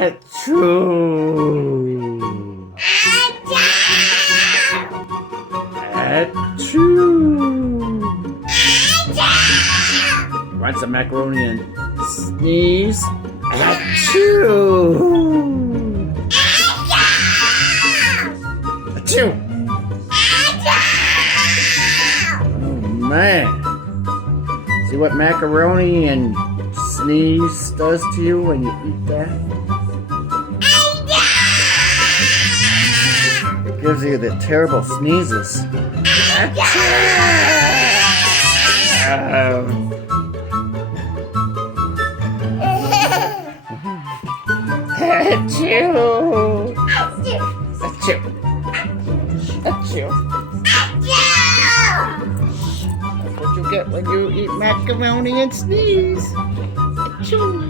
Achoo! Achoo! Want some macaroni and sneeze? Achoo! Achoo! Oh man! See what macaroni and sneeze does to you when you eat that? It gives you the terrible sneezes. Achoo! Achoo! Achoo! That's what you get when you eat macaroni and sneeze. Achoo!